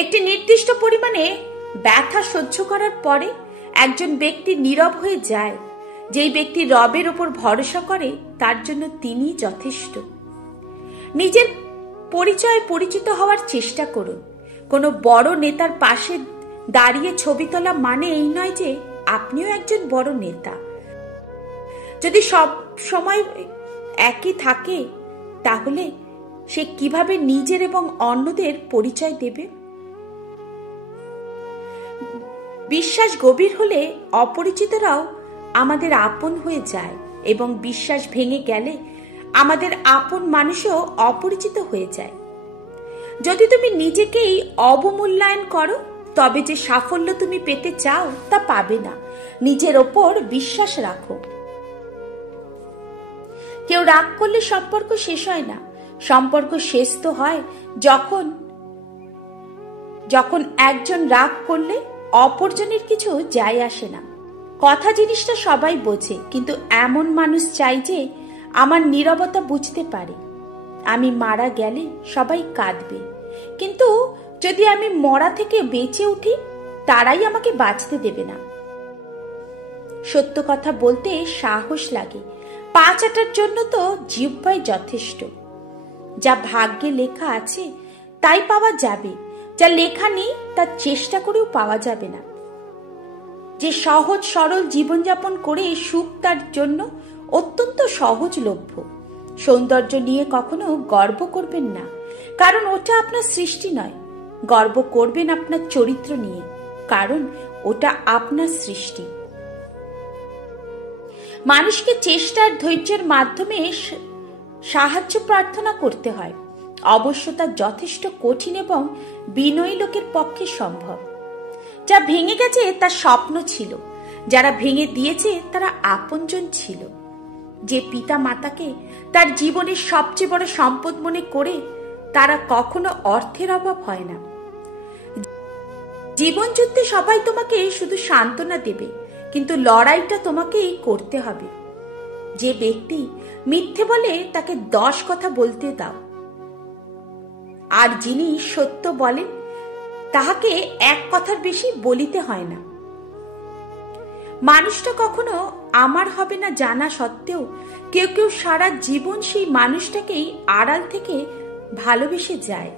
একটি নির্দিষ্ট পরিমাণে ব্যথা সহ্য করার পরে একজন ব্যক্তি নীরব হয়ে যায়। যেই ব্যক্তি রবের ওপর ভরসা করে তার জন্য তিনি যথেষ্ট। নিজের পরিচয়ে পরিচিত হওয়ার চেষ্টা করুন। কোনো বড় নেতার পাশে দাঁড়িয়ে ছবি তোলা মানে এই নয় যে আপনিও একজন বড় নেতা। যদি সব সময় একই থাকে তাহলে সে কিভাবে নিজের এবং অন্যদের পরিচয় দেবে? বিশ্বাস গভীর হলে অপরিচিতরাও আমাদের আপন হয়ে যায় এবং বিশ্বাস ভেঙে গেলে আমাদের আপন মানুষও অপরিচিত হয়ে যায়। যদি তুমি নিজেকেই অবমূল্যায়ন করো তবে যে সাফল্য তুমি পেতে চাও তা পাবে না। নিজের ওপর বিশ্বাস রাখো। কেউ রাগ করলে সম্পর্ক শেষ হয় না। সম্পর্ক শেষ তো হয় যখন একজন রাগ করলে অপরজনের কিছু যায় আসে না। কথা জিনিসটা সবাই বোঝে, কিন্তু এমন মানুষ চাই যে আমার নীরবতা বুঝতে পারে। আমি মারা গেলে সবাই কাঁদবে, কিন্তু যদি আমি মরা থেকে বেঁচে উঠি তারাই আমাকে বাঁচতে দেবে না। সত্য কথা বলতে সাহস লাগে, পা চাটার জন্য তো জিহ্বাই যথেষ্ট। যা ভাগ্যে লেখা আছে তাই পাওয়া যাবে, যা লেখা নেই তা চেষ্টা করেও পাওয়া যাবে না। যে সহজ সরল জীবনযাপন করে সুখ তার জন্য অত্যন্ত সহজলভ্য। সৌন্দর্য নিয়ে কখনো গর্ব করবেন না, কারণ ওটা আপনার সৃষ্টি নয়। গর্ব করবেন আপনার চরিত্র নিয়ে, কারণ ওটা আপনার সৃষ্টি। মানুষকে চেষ্টার ধৈর্যের মাধ্যমে সাহায্য প্রার্থনা করতে হয়। অবশ্য তা যথেষ্ট কঠিন এবং বিনয়ী লোকের পক্ষে সম্ভব। যা ভেঙে গেছে তার স্বপ্ন ছিল, যারা ভেঙে দিয়েছে তারা আপনজন ছিল। যে পিতা মাতাকে তার জীবনের সবচেয়ে বড় সম্পদ মনে করে তারা কখনো অর্থের অভাব হয় না। জীবন যুদ্ধে সবাই তোমাকে শুধু সান্ত্বনা দেবে, কিন্তু লড়াইটা তোমাকেই করতে হবে। যে ব্যক্তি মিথ্যে বলে তাকে 10 কথা বলতে দাও, আর যিনি সত্য বলেন তাহাকে এক কথার বেশি বলিতে হয় না। মানুষটা কখনো আমার হবে না জানা সত্ত্বেও কেউ কেউ সারা জীবন সেই মানুষটাকেই আড়াল থেকে ভালোবেসে যায়।